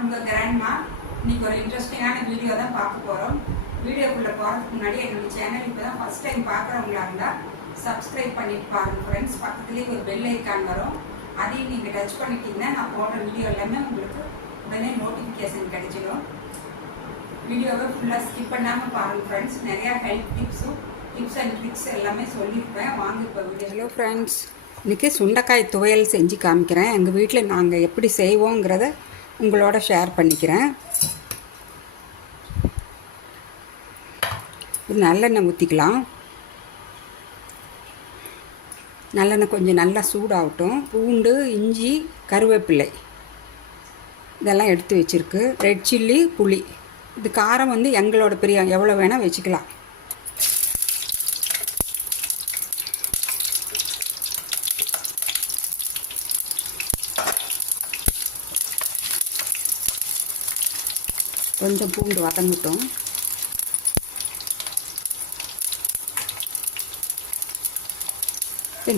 நான் உங்கள் கிராண்ட்மா. இன்னைக்கு ஒரு இன்ட்ரெஸ்டிங்கான வீடியோ தான் பார்க்க போகிறோம். வீடியோக்குள்ளே போகிறதுக்கு முன்னாடி என்னோடய சேனல் இப்போ தான் ஃபஸ்ட் டைம் பார்க்குறவங்களா இருந்தால் சப்ஸ்கிரைப் பண்ணிட்டு பாருங்கள் ஃப்ரெண்ட்ஸ். பக்கத்துலேயே ஒரு பெல் ஐக்கான் வரும், அதையும் நீங்கள் டச் பண்ணிட்டீங்கன்னா நான் போடுற வீடியோ எல்லாமே உங்களுக்கு உடனே நோட்டிஃபிகேஷன் கிடைச்சிடும். வீடியோவை ஃபுல்லாக ஸ்கிப் பண்ணாமல் பாருங்கள் ஃப்ரெண்ட்ஸ். நிறையா ஹெல்ப் டிப்ஸ் அண்ட் ட்ரிக்ஸ் எல்லாமே சொல்லியிருப்பேன். வாங்க இப்போ வீடியோ. ஹலோ ஃப்ரெண்ட்ஸ், இன்றைக்கி சுண்டைக்காய் துவையல் செஞ்சு காமிக்கிறேன். எங்கள் வீட்டில் நாங்கள் எப்படி செய்வோங்கிறத உங்களோட ஷேர் பண்ணிக்கிறேன். நல்லெண்ணெய் ஊற்றிக்கலாம். நல்லெண்ணெய் கொஞ்சம் நல்லா சூடாகட்டும். பூண்டு, இஞ்சி, கருவேப்பிலை இதெல்லாம் எடுத்து வச்சுருக்கு. ரெட் சில்லி, புளி. இது காரம் வந்து எங்களோட பிரியம், எவ்வளோ வேணால் வச்சுக்கலாம். கொஞ்சம் பூண்டு வதங்கட்டும்.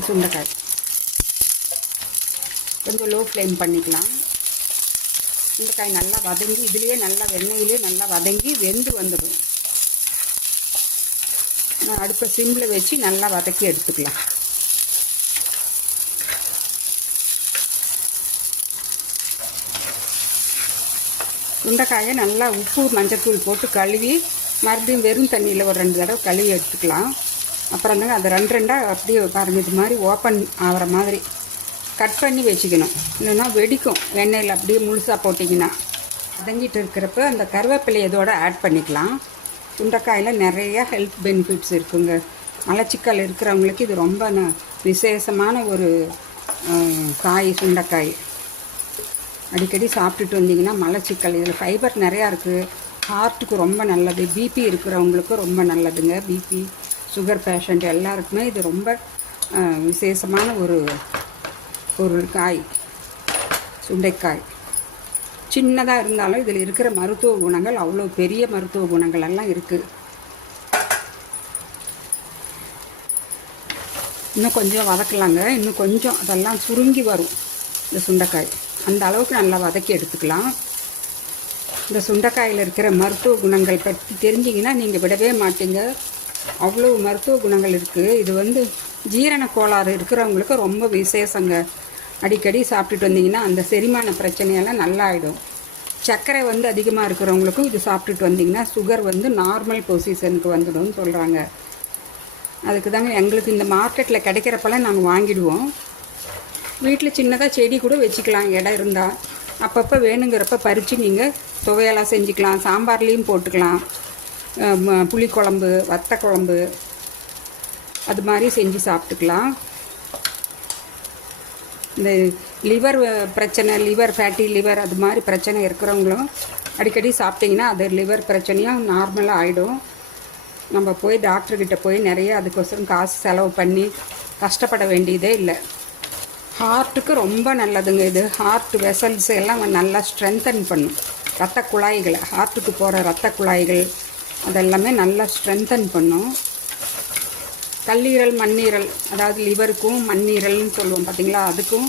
சுண்டைக்காய் கொஞ்சம் லோ ஃப்ளேம் பண்ணிக்கலாம். சுண்டைக்காய் நல்லா வதங்கி இதுலேயே நல்லா எண்ணெயிலே நல்லா வதங்கி வெந்து வந்துடும். நான் அடுப்பை சிம்மில் வச்சு நல்லா வதக்கி எடுத்துக்கலாம். சுண்டைக்காயை நல்லா உப்பு மஞ்சத்தூள் போட்டு கழுவி மறுபடியும் வெறும் தண்ணியில் ஒரு 2 தடவை கழுவி எடுத்துக்கலாம். அப்புறம் தாங்க அதை 2 அப்படியே பாருங்கள், இது மாதிரி ஓப்பன் ஆகிற மாதிரி கட் பண்ணி வச்சுக்கணும். இல்லைன்னா வெடிக்கும் எண்ணெயில் அப்படியே முழுசாக போட்டிங்கன்னா. வதங்கிட்டு இருக்கிறப்ப அந்த கருவேப்பிலை இதோட ஆட் பண்ணிக்கலாம். சுண்டைக்காயில் நிறைய ஹெல்த் பெனிஃபிட்ஸ் இருக்குங்க. மலச்சிக்கல் இருக்கிறவங்களுக்கு இது ரொம்ப விசேஷமான ஒரு காய். சுண்டைக்காய் அடிக்கடி சாப்பிட்டுட்டு வந்தீங்கன்னா மலச்சிக்கல், இதில் ஃபைபர் நிறையா இருக்குது. ஹார்ட்டுக்கு ரொம்ப நல்லது. பிபி இருக்கிறவங்களுக்கு ரொம்ப நல்லதுங்க. பிபி, சுகர் பேஷண்ட் எல்லாருக்குமே இது ரொம்ப விசேஷமான ஒரு காய் சுண்டைக்காய். சின்னதாக இருந்தாலும் இதில் இருக்கிற மருத்துவ குணங்கள் அவ்வளோ பெரிய மருத்துவ குணங்கள் எல்லாம் இருக்குது. இன்னும் கொஞ்சம் வதக்கலாங்க. இன்னும் கொஞ்சம் அதெல்லாம் சுருங்கி வரும் இந்த சுண்டைக்காய். அந்த அளவுக்கு நல்லா வதக்கி எடுத்துக்கலாம். இந்த சுண்டைக்காயில் இருக்கிற மருத்துவ குணங்கள் பற்றி தெரிஞ்சிங்கன்னா நீங்கள் விடவே மாட்டீங்க. அவ்வளோ மருத்துவ குணங்கள் இருக்குது. இது வந்து ஜீரண கோளாறு இருக்கிறவங்களுக்கு ரொம்ப விசேஷங்க. அடிக்கடி சாப்பிட்டுட்டு வந்தீங்கன்னா அந்த செரிமான பிரச்சனையெல்லாம் நல்லா ஆகிடும். சர்க்கரை வந்து அதிகமாக இருக்கிறவங்களுக்கும் இது சாப்பிட்டுட்டு வந்தீங்கன்னா சுகர் வந்து நார்மல் பொசிஷனுக்கு வந்துடும் சொல்கிறாங்க. அதுக்கு தாங்க எங்களுக்கு இந்த மார்க்கெட்டில் கிடைக்கிறப்பெல்லாம் நாங்கள் வாங்கிடுவோம். வீட்டில் சின்னதாக செடி கூட வச்சுக்கலாம் இடம் இருந்தால். அப்பப்போ வேணுங்கிறப்ப பறித்து நீங்கள் துவையெல்லாம் செஞ்சுக்கலாம். சாம்பார்லேயும் போட்டுக்கலாம். புளிக்குழம்பு, வத்த குழம்பு அது மாதிரி செஞ்சு சாப்பிட்டுக்கலாம். இந்த லிவர் பிரச்சனை, ஃபேட்டி லிவர் அது மாதிரி பிரச்சனை இருக்கிறவங்களும் அடிக்கடி சாப்பிட்டிங்கன்னா அது லிவர் பிரச்சனையும் நார்மலாக ஆகிடும். நம்ம போய் டாக்டர்கிட்ட போய் நிறைய அதுக்கோசரம் காசு செலவு பண்ணி கஷ்டப்பட வேண்டியதே இல்லை. ஹார்ட்டுக்கு ரொம்ப நல்லதுங்க இது. ஹார்ட் வெசல்ஸ் எல்லாம் நல்லா ஸ்ட்ரென்தன் பண்ணும். இரத்த குழாய்களை, ஹார்ட்டுக்கு போகிற இரத்த குழாய்கள் அதெல்லாமே நல்லா ஸ்ட்ரென்தன் பண்ணும். கல்லீரல், மண்ணீரல், அதாவது லிவருக்கும் மண்ணீரல்னு சொல்லுவோம் பார்த்தீங்களா, அதுக்கும்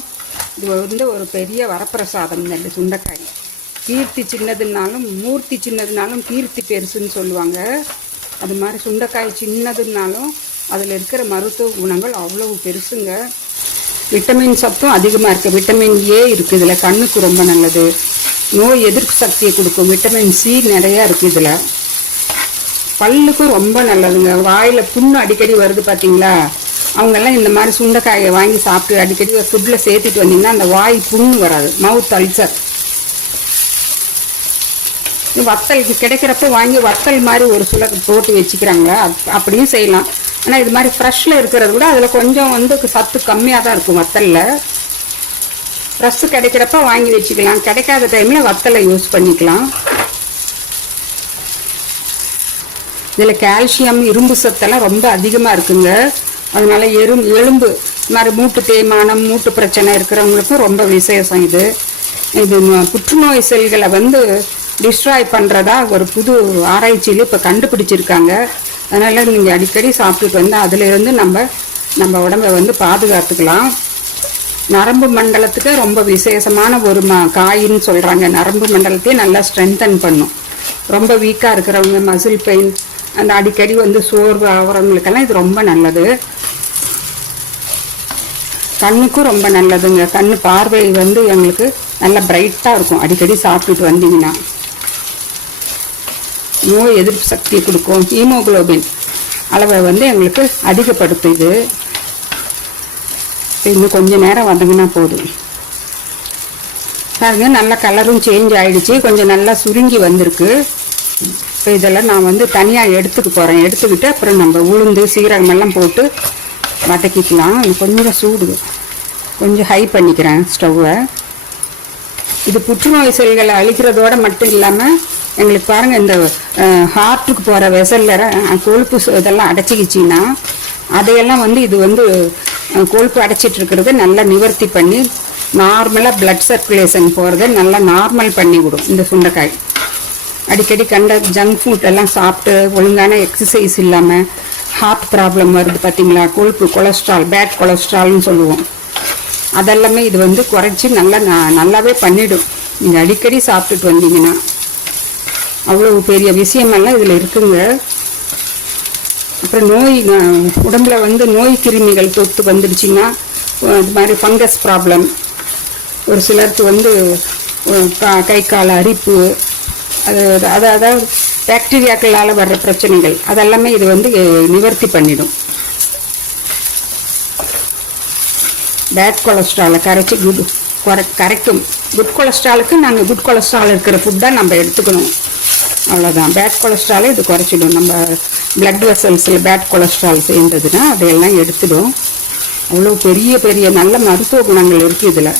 இது வந்து ஒரு பெரிய வரப்பிரசாதம் இந்த சுண்டைக்காய். கீர்த்தி சின்னதுனாலும் மூர்த்தி சின்னதுனாலும் கீர்த்தி பெருசுன்னு சொல்லுவாங்க. அது மாதிரி சுண்டைக்காய் சின்னதுனாலும் அதில் இருக்கிற மருத்துவ குணங்கள் அவ்வளோ பெருசுங்க. விட்டமின் சத்தும் அதிகமாக இருக்குது. விட்டமின் ஏ இருக்குது இதில், கண்ணுக்கு ரொம்ப நல்லது. நோய் எதிர்ப்பு சக்தியை கொடுக்கும். விட்டமின் சி நிறையா இருக்குது இதில். பல்லுக்கும் ரொம்ப நல்லதுங்க. வாயில் புண்ணு அடிக்கடி வருது பார்த்தீங்களா, அவங்கெல்லாம் இந்த மாதிரி சுண்டைக்காயை வாங்கி சாப்பிட்டு அடிக்கடி ஃபுட்டில் சேர்த்துட்டு வந்தீங்கன்னா அந்த வாய் புண்ணு வராது. மவுத் அல்சர். வத்தலுக்கு கிடைக்கிறப்ப வாங்கி வத்தல் மாதிரி ஒரு சில போட்டு வச்சுக்கிறாங்களா, அப்படியும் செய்யலாம். ஆனால் இது மாதிரி ஃப்ரெஷ்ஷில் இருக்கிறத விட அதில் கொஞ்சம் வந்து சத்து கம்மியாக தான் இருக்கும் வத்தலில். ஃப்ரெஷ்ஷு கிடைக்கிறப்ப வாங்கி வச்சுக்கலாம். கிடைக்காத டைமில் வத்தலை யூஸ் பண்ணிக்கலாம். இதில் கால்சியம், இரும்பு சத்தெல்லாம் ரொம்ப அதிகமாக இருக்குங்க. அதனால எலும்பு மாதிரி மூட்டு தேய்மானம், மூட்டு பிரச்சனை இருக்கிறவங்களுக்கும் ரொம்ப விசேஷம் இது. இது புற்றுநோய் செல்களை வந்து டிஸ்ட்ராய் பண்ணுறதா ஒரு புது ஆராய்ச்சியில் இப்போ கண்டுபிடிச்சிருக்காங்க. அதனால் நீங்கள் அடிக்கடி சாப்பிட்டுட்டு வந்து அதிலிருந்து நம்ம உடம்பை வந்து பாதுகாத்துக்கலாம். நரம்பு மண்டலத்துக்கு ரொம்ப விசேஷமான ஒரு காயின்னு சொல்கிறாங்க. நரம்பு மண்டலத்தையே நல்லா ஸ்ட்ரென்தன் பண்ணும். ரொம்ப வீக்காக இருக்கிறவங்க, மசில் பெயின், அந்த அடிக்கடி வந்து சோர்வு ஆகிறவங்களுக்கெல்லாம் இது ரொம்ப நல்லது. கண்ணுக்கும் ரொம்ப நல்லதுங்க. கண்ணு பார்வை வந்து எங்களுக்கு நல்லா பிரைட்டாக இருக்கும் அடிக்கடி சாப்பிட்டுட்டு வந்தீங்கன்னா. நோய் எதிர்ப்பு சக்தியை கொடுக்கும். ஹீமோகுளோபின் அளவை வந்து எங்களுக்கு அதிகப்படுத்துது. இன்னும் கொஞ்சம் நேரம் வதங்கினா போதும். பாருங்க, நல்லா கலரும் சேஞ்ச் ஆகிடுச்சு. கொஞ்சம் நல்லா சுருங்கி வந்திருக்கு. இப்போ இதெல்லாம் நான் வந்து தனியாக எடுத்துக்க போகிறேன். எடுத்துக்கிட்டு அப்புறம் நம்ம உளுந்து சீரகமெல்லாம் போட்டு வதக்கிக்கலாம். கொஞ்சம் சூடு, கொஞ்சம் ஹை பண்ணிக்கிறேன் ஸ்டவ்வை. இது புற்றுநோய் செல்களை அழிக்கிறதோடு மட்டும் இல்லாமல் எங்களுக்கு பாருங்கள், இந்த ஹார்ட்டுக்கு போகிற வெசலில் கொழுப்பு இதெல்லாம் அடைச்சிக்கிச்சின்னா அதையெல்லாம் வந்து இது வந்து கொழுப்பு அடைச்சிட்டு இருக்கிறத நல்லா நிவர்த்தி பண்ணி நார்மலாக பிளட் சர்க்குலேஷன் போகிறத நல்லா நார்மல் பண்ணி விடும். இந்த சுண்டைக்காய் அடிக்கடி கண்ட ஜங்க் ஃபுட் எல்லாம் சாப்பிட்டு ஒழுங்கான எக்ஸசைஸ் இல்லாமல் ஹார்ட் ப்ராப்ளம் வருது பார்த்தீங்களா, கொழுப்பு கொலஸ்ட்ரால், பேட் கொலஸ்ட்ரால்னு சொல்லுவோம். அதெல்லாமே இது வந்து குறைச்சி நல்லாவே பண்ணிவிடும். நீங்கள் அடிக்கடி சாப்பிட்டுட்டு வந்தீங்கன்னா. அவ்வளோ பெரிய விஷயமெல்லாம் இதில் இருக்குங்க. அப்புறம் நோய் உடம்புல வந்து நோய் கிருமிகள் தொத்து வந்துடுச்சின்னா, இது மாதிரி ஃபங்கஸ் ப்ராப்ளம், ஒரு சிலருக்கு வந்து கை கால் அரிப்பு, அதாவது பாக்டீரியாக்களால் வர்ற பிரச்சனைகள் அதெல்லாமே இது வந்து நிவர்த்தி பண்ணிடும். பேட் கொலஸ்ட்ராலை கரைச்சி கரைக்கும். குட் கொலஸ்ட்ராலுக்கு நாங்கள் குட் கொலஸ்ட்ரால் இருக்கிற ஃபுட்டாக நம்ம எடுத்துக்கணும். அவ்வளோதான். பேட் கொலஸ்ட்ராலை இது குறைச்சிடும். நம்ம பிளட் வெசல்ஸில் பேட் கொலஸ்ட்ரால் சேர்ந்ததுன்னா அதையெல்லாம் எடுத்துடும். அவ்வளோ பெரிய பெரிய நல்ல மருத்துவ குணங்கள் இருக்குது இதில்.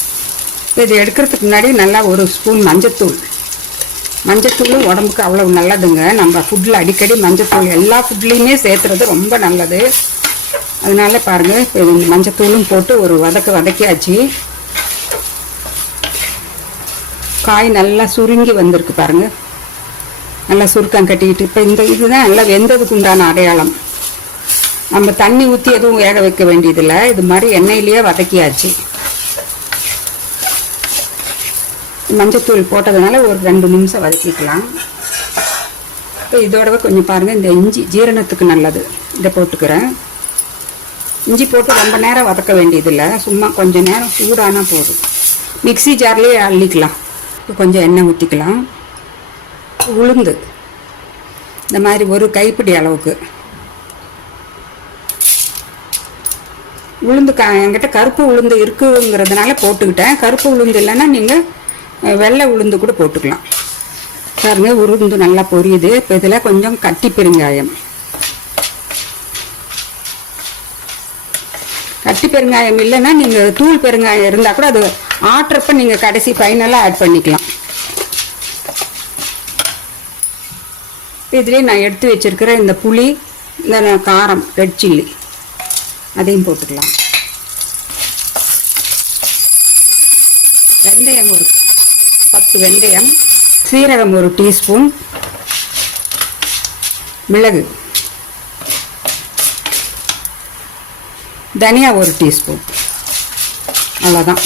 இது எடுக்கிறதுக்கு முன்னாடி நல்லா ஒரு ஸ்பூன் மஞ்சத்தூள். மஞ்சத்தூளும் உடம்புக்கு அவ்வளோ நல்லதுங்க. நம்ம ஃபுட்டில் அடிக்கடி மஞ்சத்தூள் எல்லா ஃபுட்லேயுமே சேர்த்துறது ரொம்ப நல்லது. அதனால பாருங்கள், இப்போ மஞ்சத்தூளும் போட்டு ஒரு வதக்கியாச்சு. காய் நல்லா சுருங்கி வந்திருக்கு பாருங்கள். நல்லா சுருக்கம் கட்டிக்கிட்டு இப்போ இதுதான் நல்லா வெந்ததுக்கு உண்டான அடையாளம். நம்ம தண்ணி ஊற்றி எதுவும் வேக வைக்க வேண்டியதில்லை. இது மாதிரி எண்ணெயிலேயே வதக்கியாச்சு. மஞ்சத்தூள் போட்டதுனால ஒரு 2 நிமிஷம் வதக்கிக்கலாம். இப்போ இதோடவே கொஞ்சம் பாருங்கள், இந்த இஞ்சி ஜீரணத்துக்கு நல்லது, இதை போட்டுக்கிறேன். இஞ்சி போட்டு ரொம்ப நேரம் வதக்க வேண்டியதில்லை. சும்மா கொஞ்சம் நேரம் சூடானால் போதும். மிக்சி ஜார்லேயே அள்ளிக்கலாம். இப்போ கொஞ்சம் எண்ணெய் ஊற்றிக்கலாம். உளுந்து இந்த மாதிரி ஒரு கைப்பிடி அளவுக்கு உளுந்து. என்கிட்ட கருப்பு உளுந்து இருக்குங்கிறதுனால போட்டுக்கிட்டேன். கருப்பு உளுந்து இல்லைன்னா நீங்கள் வெள்ளை உளுந்து கூட போட்டுக்கலாம். பாருங்க, உளுந்து நல்லா பொரியுது. இப்போ இதில் கொஞ்சம் கட்டி பெருங்காயம். கட்டி பெருங்காயம் இல்லைன்னா நீங்கள் தூள் பெருங்காயம் இருந்தால் கூட அது ஆட்டுறப்ப நீங்கள் கடைசி ஃபைனலாக ஆட் பண்ணிக்கலாம். இதுலேயே நான் எடுத்து வச்சிருக்கிற இந்த புளி, இந்த காரம், ரெட் சில்லி அதையும் போட்டுக்கலாம். வெந்தயம் ஒரு 10 வெந்தயம், சீரகம் ஒரு டீஸ்பூன், மிளகு, தனியா ஒரு டீஸ்பூன், அவ்வளோதான்.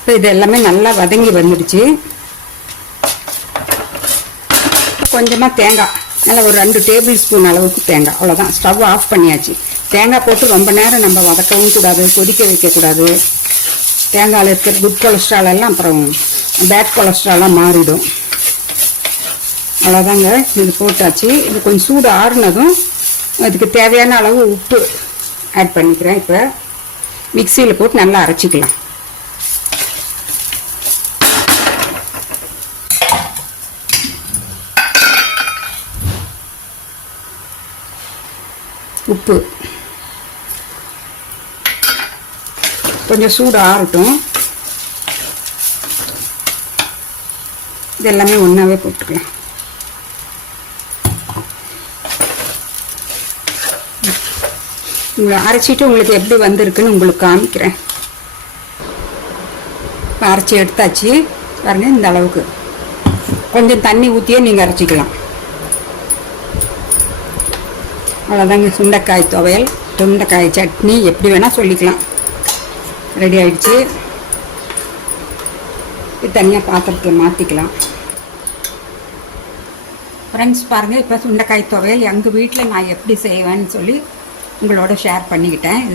இப்போ இது எல்லாமே நல்லா வதங்கி வந்துடுச்சு. கொஞ்சமாக தேங்காய், நல்லா ஒரு 2 டேபிள் ஸ்பூன் அளவுக்கு தேங்காய், அவ்வளோதான். ஸ்டவ் ஆஃப் பண்ணியாச்சு. தேங்காய் போட்டு ரொம்ப நேரம் நம்ம வதக்கவும் கூடாது, கொதிக்க வைக்கக்கூடாது. தேங்காயில் இருக்கிற குட் கொலஸ்ட்ரால் எல்லாம் அப்புறம் பேட் கொலஸ்ட்ராலாக மாறிடும். அவ்வளோதாங்க, இது போட்டாச்சு. இது கொஞ்சம் சூடு ஆறுனதும் அதுக்கு தேவையான அளவு உப்பு ஆட் பண்ணிக்கிறேன். இப்போ மிக்சியில் போட்டு நல்லா அரைச்சிக்கலாம். உப்பு கொஞ்சம் சூடு ஆறட்டும். இது எல்லாமே ஒன்றாவே போட்டுக்கலாம். அரைச்சிட்டு உங்களுக்கு எப்படி வந்திருக்குன்னு உங்களுக்கு காமிக்கிறேன். இப்போ அரைச்சி எடுத்தாச்சு பாருங்க. இந்த அளவுக்கு கொஞ்சம் தண்ணி ஊற்றியே நீங்கள் அரைச்சிக்கலாம். அவ்வளோதாங்க, சுண்டைக்காய் துவையல் சுண்டைக்காய் சட்னி எப்படி வேணால் சொல்லிக்கலாம். ரெடி ஆயிடுச்சு. இது தனியாக பாத்திரத்தில் மாற்றிக்கலாம். ஃப்ரெண்ட்ஸ் பாருங்கள், இப்போ சுண்டைக்காய் துவையல் எங்கள் வீட்டில் நான் எப்படி செய்வேன்னு சொல்லி உங்களோட ஷேர் பண்ணிக்கிட்டேன்.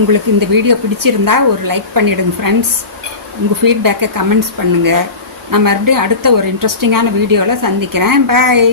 உங்களுக்கு இந்த வீடியோ பிடிச்சிருந்தா ஒரு லைக் பண்ணிவிடுங்க ஃப்ரெண்ட்ஸ். உங்கள் ஃபீட்பேக்கை கமெண்ட்ஸ் பண்ணுங்கள். நான் மறுபடியும் அடுத்த ஒரு இன்ட்ரெஸ்டிங்கான வீடியோவில் சந்திக்கிறேன். பாய்.